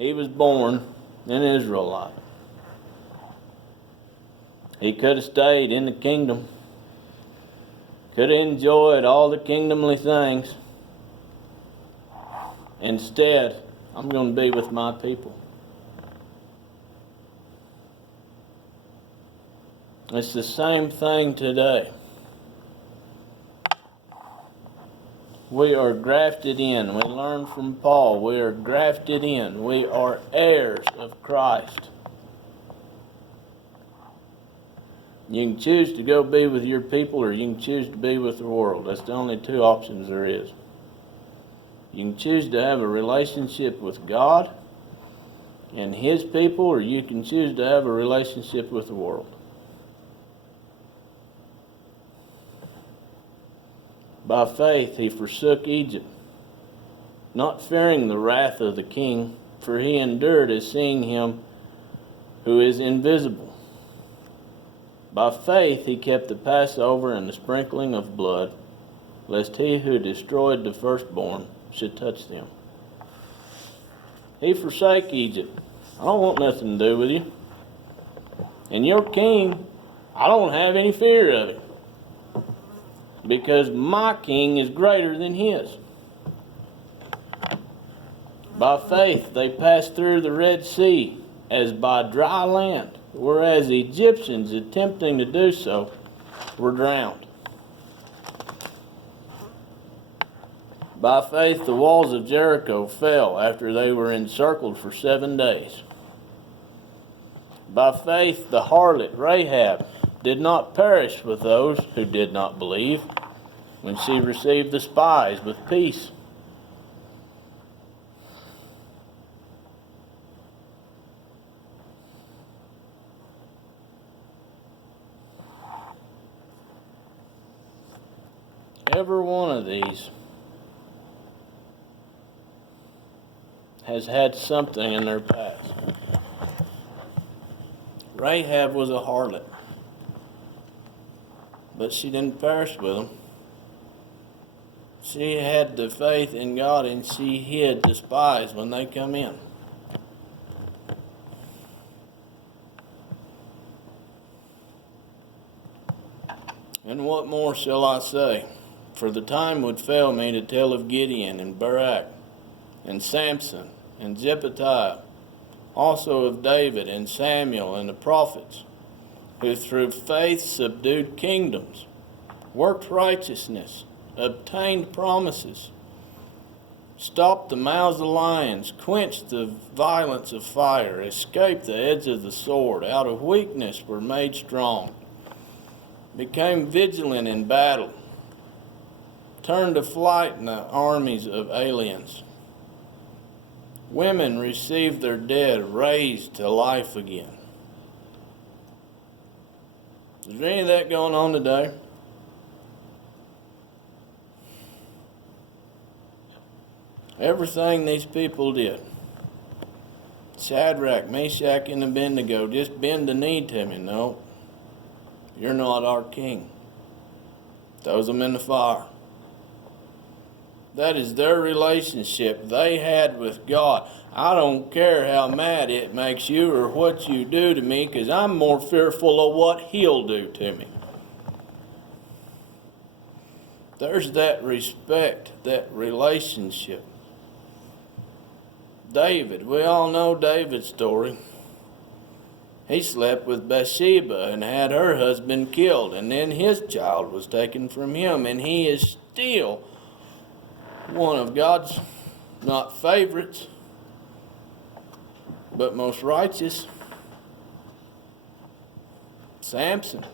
he was born an Israelite. He could have stayed in the kingdom, could have enjoyed all the kingdomly things. Instead, I'm going to be with my people. It's the same thing today. We are grafted in. We learn from Paul. We are grafted in. We are heirs of Christ. You can choose to go be with your people, or you can choose to be with the world. That's the only two options there is. You can choose to have a relationship with God and His people, or you can choose to have a relationship with the world. By faith he forsook Egypt, not fearing the wrath of the king, for he endured as seeing him who is invisible. By faith he kept the Passover and the sprinkling of blood, lest he who destroyed the firstborn should touch them. He forsake Egypt. I don't want nothing to do with you. And your king, I don't have any fear of him, because my king is greater than his. By faith they passed through the Red Sea as by dry land, whereas the Egyptians, attempting to do so, were drowned. By faith the walls of Jericho fell after they were encircled for 7 days. By faith the harlot Rahab did not perish with those who did not believe, when she received the spies with peace. Every one of these has had something in their past. Rahab was a harlot, but she didn't perish with them. She had the faith in God, and she hid the spies when they come in. And what more shall I say? For the time would fail me to tell of Gideon and Barak and Samson and Jephthah, also of David and Samuel and the prophets, who through faith subdued kingdoms, worked righteousness, obtained promises, stopped the mouths of lions, quenched the violence of fire, escaped the edge of the sword, out of weakness were made strong, became vigilant in battle, turned to flight in the armies of aliens. Women received their dead raised to life again. Is there any of that going on today? Everything these people did, Shadrach, Meshach, and Abednego, just bend the knee to me. No, you're not our king. Throws them in the fire. That is their relationship they had with God. I don't care how mad it makes you or what you do to me, because I'm more fearful of what He'll do to me. There's that respect, that relationship. David, we all know David's story. He slept with Bathsheba and had her husband killed, and then his child was taken from him, and he is still one of God's, not favorites, but most righteous. Samson.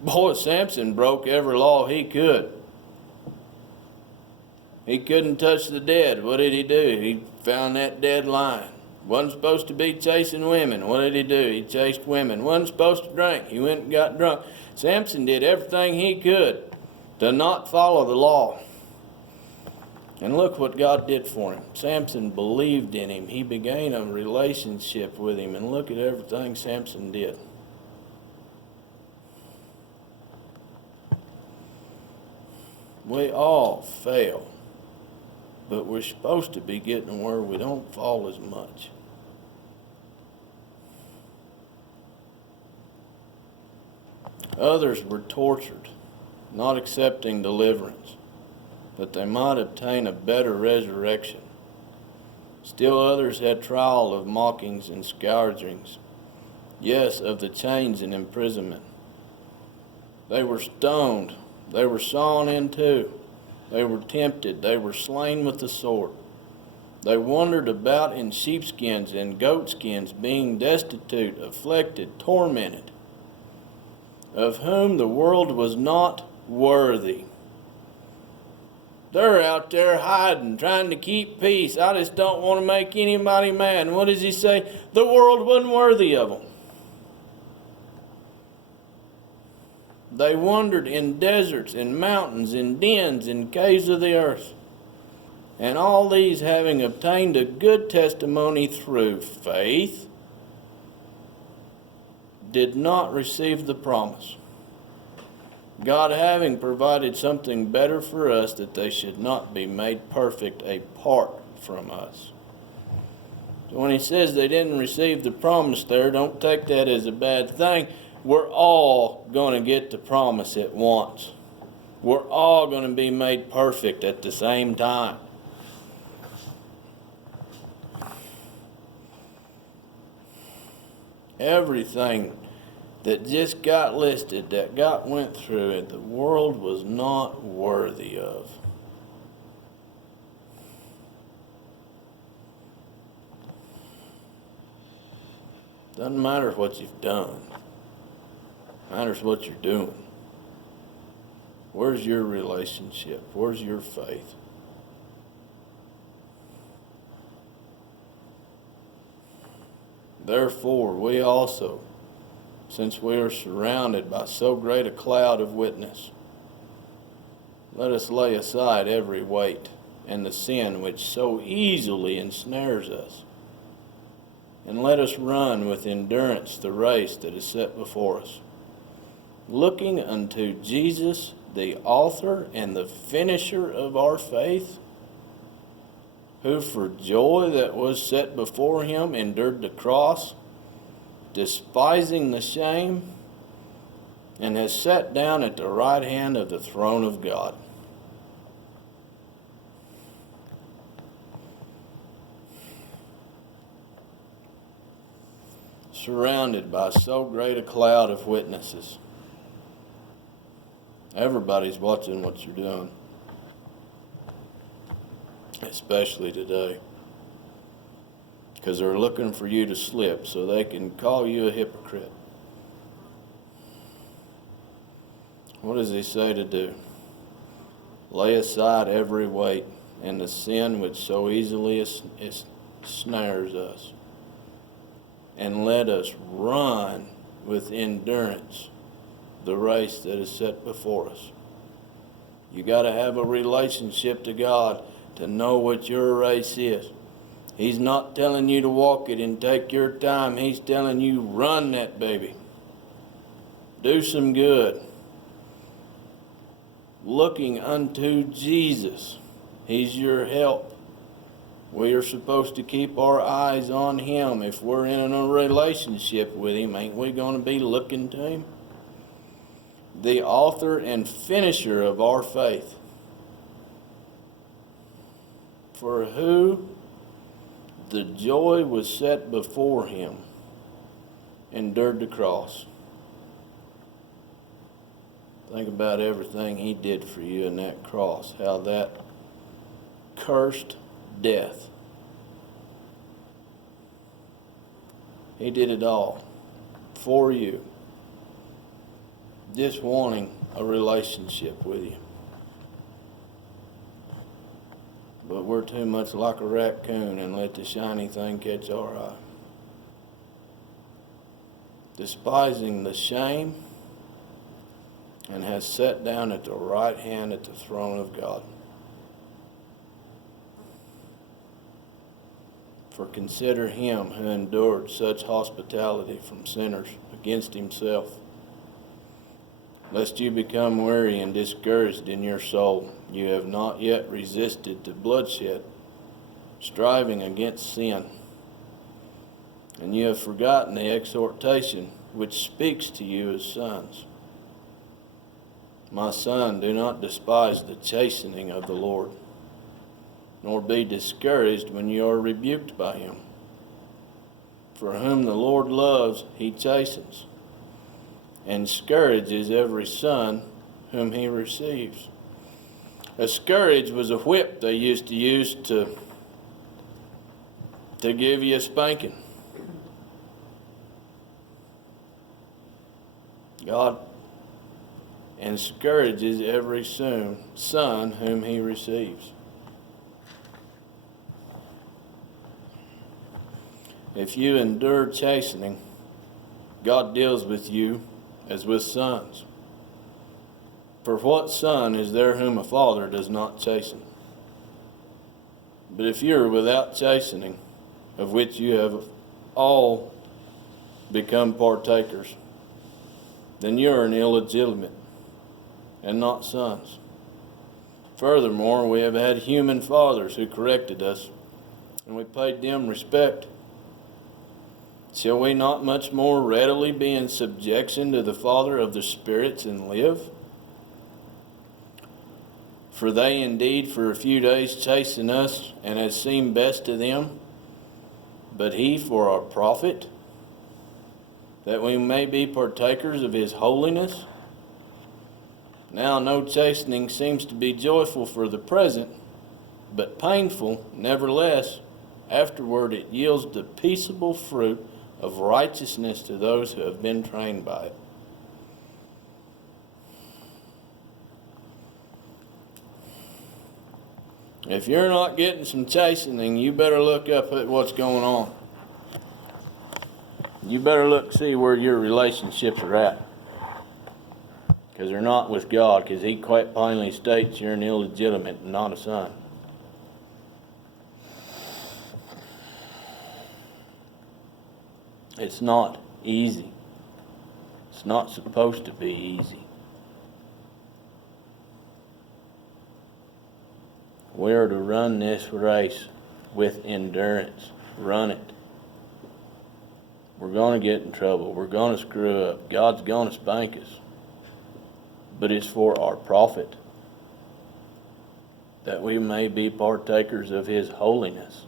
Boy, Samson broke every law he could. He couldn't touch the dead. What did he do? He found that dead lion. Wasn't supposed to be chasing women. What did he do? He chased women. Wasn't supposed to drink. He went and got drunk. Samson did everything he could to not follow the law. And look what God did for him. Samson believed in him. He began a relationship with him. And look at everything Samson did. We all fail. but we're supposed to be getting where we don't fall as much. Others were tortured, not accepting deliverance, that they might obtain a better resurrection. Still others had trial of mockings and scourgings, yes, of the chains and imprisonment. They were stoned, they were sawn in two, they were tempted, they were slain with the sword. They wandered about in sheepskins and goatskins, being destitute, afflicted, tormented, of whom the world was not worthy. They're out there hiding, trying to keep peace. I just don't want to make anybody mad. And what does he say? The world wasn't worthy of them. They wandered in deserts, in mountains, in dens, in caves of the earth. And all these, having obtained a good testimony through faith, did not receive the promise, God having provided something better for us, that they should not be made perfect apart from us. So when he says they didn't receive the promise there, don't take that as a bad thing. We're all going to get the promise at once. We're all going to be made perfect at the same time. Everything that just got listed, that went through it, the world was not worthy of. Doesn't matter what you've done. Matters what you're doing. Where's your relationship? Where's your faith? Therefore, we also, since we are surrounded by so great a cloud of witness, let us lay aside every weight and the sin which so easily ensnares us, and let us run with endurance the race that is set before us, looking unto Jesus, the author and the finisher of our faith, who for joy that was set before him endured the cross, despising the shame, and has sat down at the right hand of the throne of God. Surrounded by so great a cloud of witnesses. Everybody's watching what you're doing, especially today, because they're looking for you to slip so they can call you a hypocrite. What does he say to do? Lay aside every weight and the sin which so easily snares us, and let us run with endurance the race that is set before us. You got to have a relationship to God to know what your race is. He's not telling you to walk it and take your time. He's telling you, run that baby. Do some good. Looking unto Jesus. He's your help. We are supposed to keep our eyes on him. If we're in a relationship with him, ain't we going to be looking to him? The author and finisher of our faith, for who the joy was set before him endured the cross. Think about everything he did for you in that cross, how that cursed death. He did it all for you, just wanting a relationship with you. But we're too much like a raccoon and let the shiny thing catch our eye. Despising the shame, and has sat down at the right hand at the throne of God. For consider him who endured such hospitality from sinners against himself, lest you become weary and discouraged in your soul. You have not yet resisted to bloodshed, striving against sin. And you have forgotten the exhortation which speaks to you as sons. My son, do not despise the chastening of the Lord, nor be discouraged when you are rebuked by him. For whom the Lord loves, he chastens, and scourges every son whom he receives. A scourge was a whip they used to use to give you a spanking. God and scourges every son whom he receives. If you endure chastening, God deals with you as with sons. For what son is there whom a father does not chasten? But if you are without chastening, of which you have all become partakers, then you are an illegitimate and not sons. Furthermore, we have had human fathers who corrected us, and we paid them respect. Shall we not much more readily be in subjection to the Father of the spirits and live? For they indeed for a few days chasten us, and as seemed best to them, but he for our profit, that we may be partakers of his holiness. Now no chastening seems to be joyful for the present, but painful. Nevertheless, afterward it yields the peaceable fruit of righteousness to those who have been trained by it. If you're not getting some chastening, you better look up at what's going on. You better look see where your relationships are at. Because they're not with God, because he quite plainly states you're an illegitimate and not a son. It's not easy. It's not supposed to be easy. We are to run this race with endurance. Run it. We're going to get in trouble. We're going to screw up. God's going to spank us. But it's for our profit, that we may be partakers of his holiness.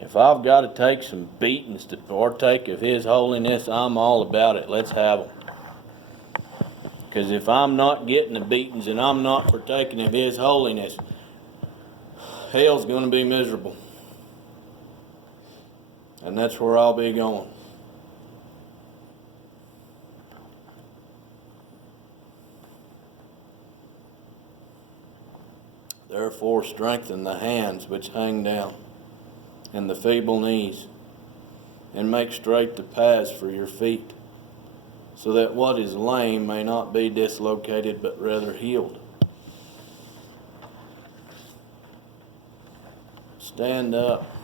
If I've got to take some beatings to partake of his holiness, I'm all about it. Let's have them. Because if I'm not getting the beatings and I'm not partaking of his holiness, hell's going to be miserable. And that's where I'll be going. Therefore strengthen the hands which hang down, and the feeble knees, and make straight the paths for your feet, so that what is lame may not be dislocated, but rather healed. Stand up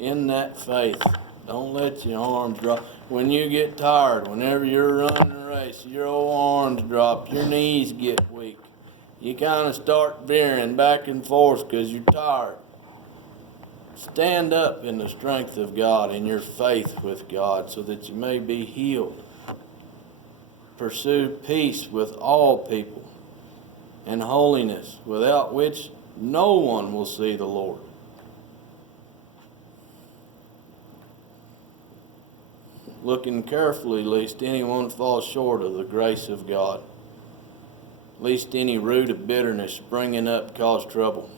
in that faith. Don't let your arms drop. When you get tired, whenever you're running a race, your old arms drop, your knees get weak. You kind of start veering back and forth because you're tired. Stand up in the strength of God, in your faith with God, so that you may be healed. Pursue peace with all people and holiness, without which no one will see the Lord. Looking carefully, lest anyone fall short of the grace of God, lest any root of bitterness springing up cause trouble,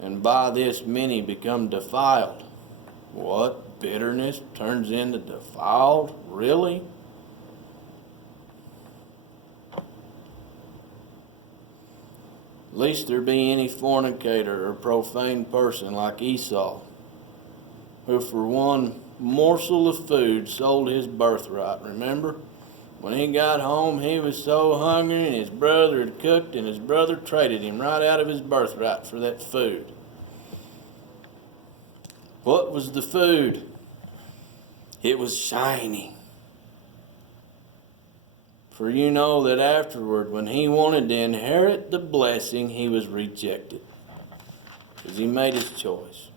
and by this many become defiled. What? Bitterness turns into defiled? Really? Lest there be any fornicator or profane person like Esau, who for one morsel of food sold his birthright. Remember? When he got home, he was so hungry, and his brother had cooked, and his brother traded him right out of his birthright for that food. What was the food? It was shiny. For you know that afterward, when he wanted to inherit the blessing, he was rejected, because he made his choice.